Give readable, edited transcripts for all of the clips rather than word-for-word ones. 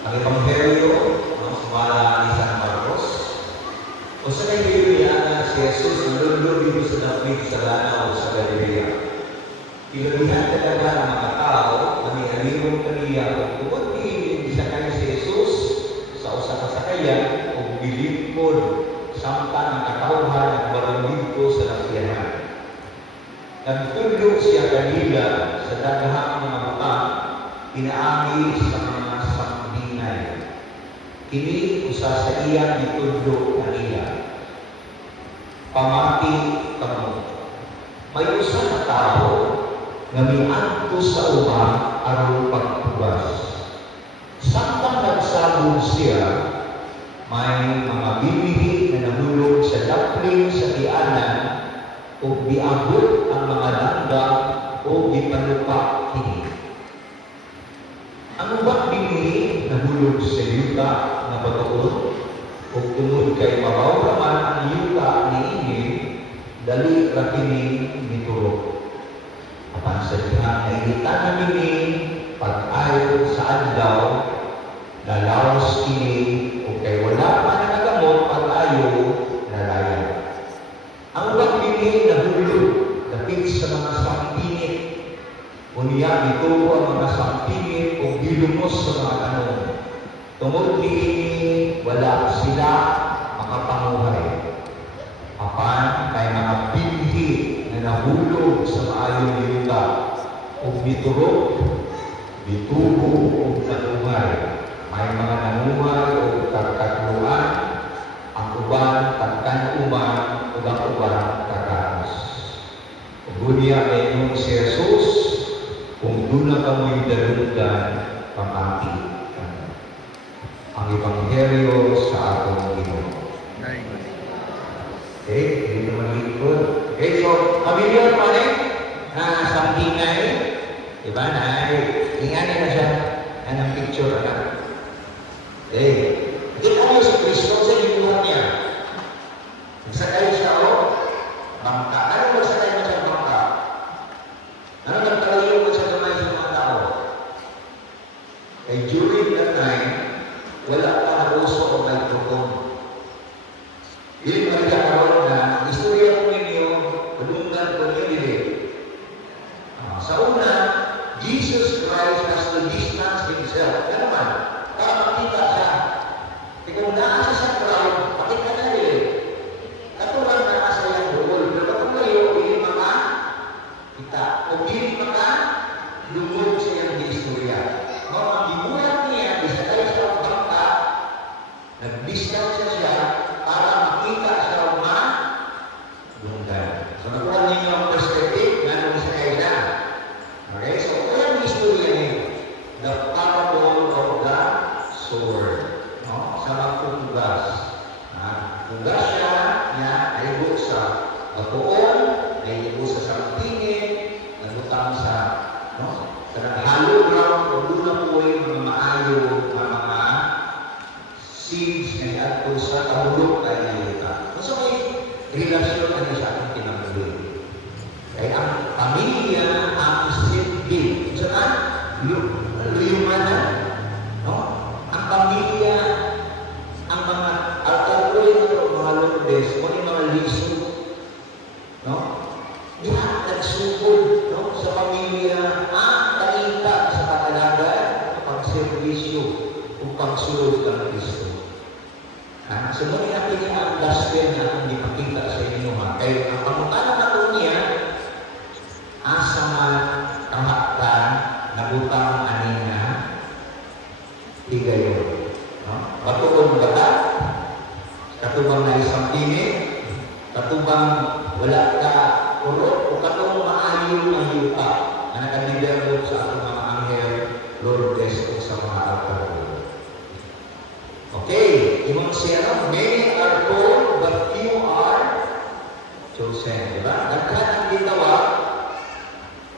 Ang Ebanghelyo, sumala ni San Marcos. O sa Galilea si Jesus nalulog dito sa dapit sa lanaw sa Galilea. Ilabihan talaga ng mga tao na may alirong kaniya kung hindi sakay si Jesus sa usa ka sakayan o bilipod sampan ang katawhan at barang dito sa nasyahan. Nagtulog siya kanila sa daghang mga mata, inaami sa mga sambingay. Kini usa sa iyang gitudlo kanila. Pamati kamo. May usa ka tawo nga miadto sa uban aron pagtubas. Samtang nagsabog siya, may mga bibili na nahulog sa dapling sa tianan o biabot ang mga langga o gipanupa kini. Ang ubang bibili nahulog sa yuta na batuon o tungod kay mabaw naman ang yuta niini, dali ra kini mituro. Apan sa diha nailita na kini pag-ayo sa adlaw, lalawas kini o kay wala man nagamot pag-ayo nalayan. Ang ubang bibili nahulog dapit sa mga sampinit. Unya mituro ang mga sampinit o gilumos sa mga tanong. Tungod niini wala sila makapanguhay. Apan kay mga binhi na nahulog sa maayong yuta o biturok, bitubo o nanungay. May mga nanungay o kakatluan, ang uban tagkanuman o ang uban kakaros. Ugunya ngayon si Jesus, kung doon na kamo'y dalundan, pamati ka. Ang Ebanghelyo sa atong Ginoo. Okay, hindi naman likod. Okay, so, familiar pa rin na sampingay. Diba na? Inganin na siya. Anong picture na? Okay. Hindi ko si Kristo sa libuhan niya. Nagsakay siya o bangka. Ano magsakay mo sa bangka? Ano nagkalayo mo sa gamay sa mga tao? Kaya during that time, wala pa na uso o microphone. Hindi magkakaroon na, istorya ko ninyo, kadunggan ko ninyo. Sa una, Jesus Christ has to distance himself. Ano naman? Para makita siya. Kung nasa sa crowd, makita na rin. Katulad na nasa yung buhol. Pero kung kayo, hindi maka kita. Kung hindi maka, lumog siya yung istorya. Mga gimulat niya, isa tayo sa bangka, nag-distance siya para makita sa mga lunggan. So, nakuha ninyo ang perspective na nung isa kayo na. Okay? So, kung yung istorya niyo, the parable of the sword. No? Sa magputugas. Tugas siya niya ay buksa. Pagpuon, ay buksa sa tingin, nagutang sa, no? Sa naghalo lang, kung doon na po yung mga maayo, mga seeds na iato sa kahulog ay nalita. So may relasyon na sa ating tinamuli. Kaya ang pamilya ang silbi. So na, luyumanan. No? Ang pamilya, ang mga altaroy na mga lourdes, mga mga liso. No? Diyan, nagsugod, no? Sa pamilya, talita sa katalagan, pagservisyo, o pagsulod ng Kristo. Sunod natin niya ang gospel na ang ipakita sa inyo ha. Kaya ang pamutanan na po niya, asa man kahaktan, nabutang anina, higayon. No? Katubang bata, katubang na isang pinit, katubang wala ka urot, o katubang maayon ng yuta, na nakaliderlo sa ating mga anghel, Lourdes, o sa mga altar. Okay, imong siya, many are called, but few are chosen. Diba? Nagkat ang ginawa,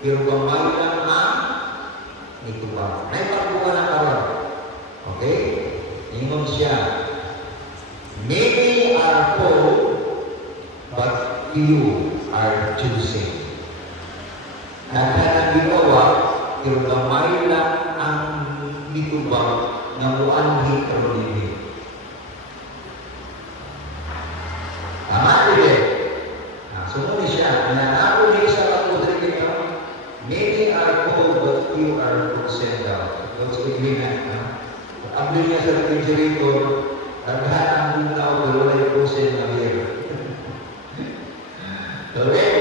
pero gamay lang ang nitubang. May pagbuka na karoon. Okay? Imong siya, many are called, but few are chosen. Nagkat ang ginawa, pero gamay lang ang nitubang. tubang na muanhi karon dinhi. Tama din. Sunod ni siya, nanako ni sa pagdiri ka. Many are called but few are sent out. That's what we mean. Ang niya sa refrigerator, taghan ang bunaw pero wala yung sent na beer. Okay.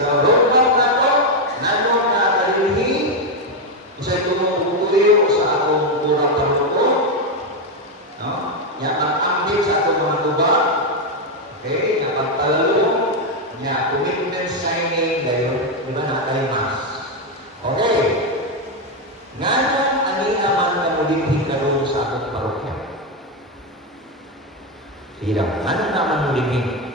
So, roadmap na to, nanon na kalinhi, isa itong kukuliyo sa akong kurang panuko, no? Yakang-ambit sa akong mga tuba, okay? Yakang-talalo, niya, commitment signing, gayon, diba na tayo mas. Okay. Ngayon, ani naman na muling karoon sa akong parokya. Sige lang, ano naman muling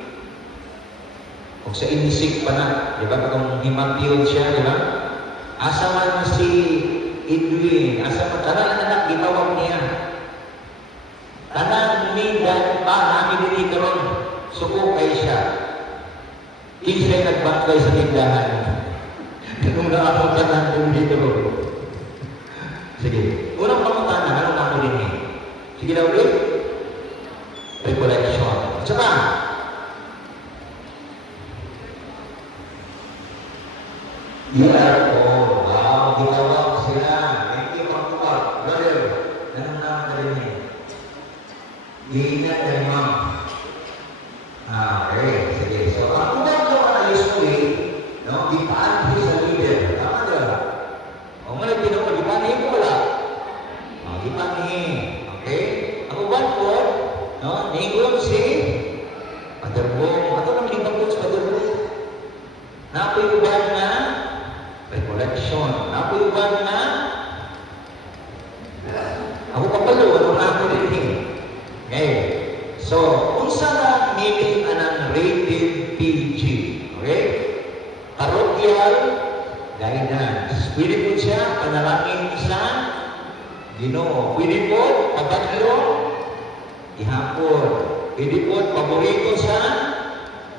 kung sa inisik pa na, di ba? Kung himatiyon siya, di ba? Asa man si Edwin, asa man, tanang anak, gitawag niya. Tanang mindan pa, namin din karon suko kay siya. Kinsa nagbangkay sa tindahan. Kung na ako tanang kung dito. Sige, unang pangutana, ano na mo din eh? Sige daw ulit. Recollection. Saka, wow, gitawag sila. Thank you, pagtawag. Brother, ganun naman na rin eh. Iingat na rin, ma'am. Okay, sige. So, ang unang gawa na usually, no, ipaan sa leader. Tama na. O nga, ipaan ko wala. Ipaan okay? Ako ba po, no, ningon si Paderbong. Ito naman yung pagkot sa Paderbong. Napoy ko ba na recollection. Napuyuban na ako kapalo, ano na ako rin. Okay. So, unsa na meaning anang rated PG? Okay? Parochial guidance. Pwede po siya panalangin sa Ginoo. Pwede po pabatlo ihapon. Pwede po paborito sa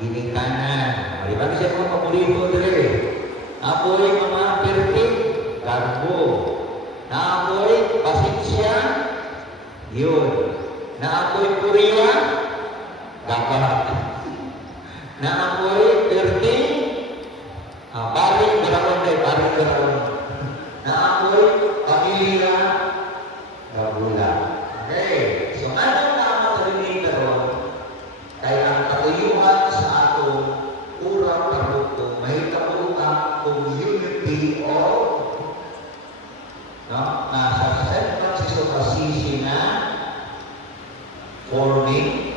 ginikanan. Di ba siya mga paborito dere? Apoy mga pertik, garbo. Naapoy pasensya, yun. Naapoy puriya, dapat. Naapoy pertik, paring garawan. Naapoy pamilya, gabula. Okay, so anong naman tarinig karon? Kaya ang katuyuhan sa atong urang paruto, mahita po ang community of sa San Francisco Assisi na forming